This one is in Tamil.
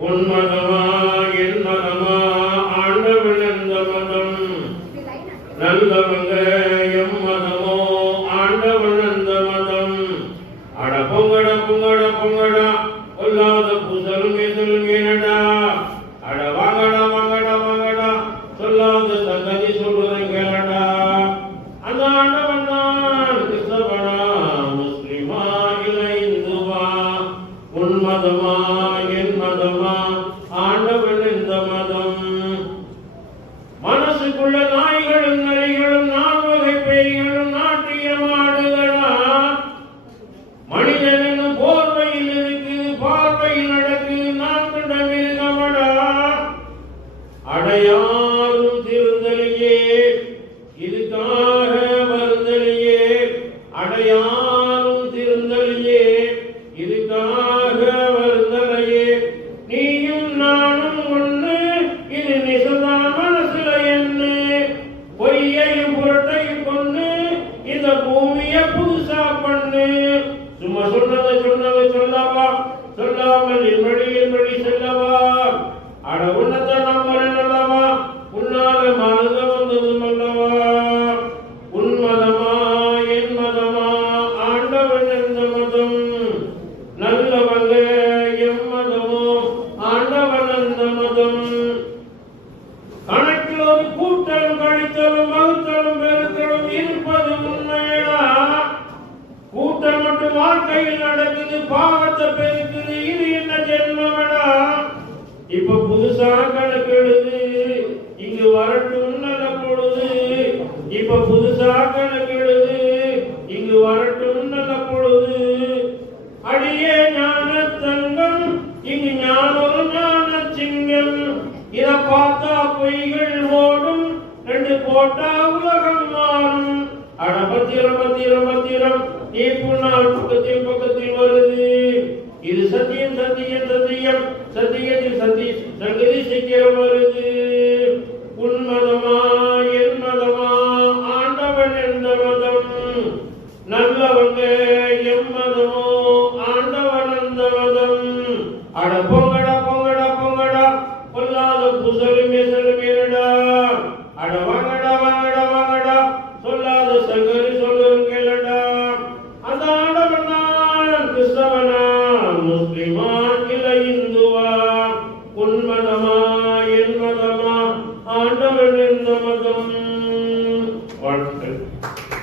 உன் மதமா என் மதமா ஆண்டவன் எந்த மதம் நல்லவங்க எம் மதமோ ஆண்டவன் அந்த மதம் அட பொங்கட பொங்கட பொங்கடா கொல்லாத புசலுமே சொல்லுங்கடா அட வாங்கடா வாங்கடா வாங்கடா சொல்லாத சங்கதி சொல்லுறேன் கேளடா. அந்த ஆண்டவன் தான் கிறிஸ்தவனா முஸ்லிமா இல்லை இந்துவா உன் மதமா அடையாரும் திருந்தலியே இதுக்காக வருந்தலியே அடையாரும் திருந்தலியே இதுக்காக வருந்தலையே. நீயும் நானும் ஒண்ணு இது நிசதான் மனசுல என்ன பொய்யையும் புரட்டையும் கொண்டு இந்த பூமிய புதுசா பண்ணு. சும்மா சொன்னதை சொன்னதை சொல்லவா? சொல்லாமல் என்படி என்படி செல்லவா? அட உன்னத மட்டும் நடக்குது பாவத்தை பெருக்குது இது என்ன ஜென்மமடா? இப்ப புதுசா கணக்கு எழுது இங்கு வரட்டும் நல்ல பொழுது. இப்ப புதுசா கணக்கு எழுது இங்கு வரட்டும் நல்ல பொழுது. அடியே ஞான தங்கம் இங்கு ஞானொரு ஞான சிங்கம். இத பார்த்தா பொய்கள் ஓடும் ரெண்டு போட்டா உலகம் மாறும் பத்திரம் பத்திரம். நீ புண்ணால் பக்கத்தில் பக்கத்தில் வருது. இது சத்தியம் சத்தியம் சத்தியம். சத்தியத்தில் சத்தி சங்கதி சீக்கிரம் வருது. உன் என் மதமா? ஆண்டவன் எந்த மதம்? நல்லவங்க எம் மதமோ? ஆண்டவன் அந்த மதம்? அட பொங்க nos privar.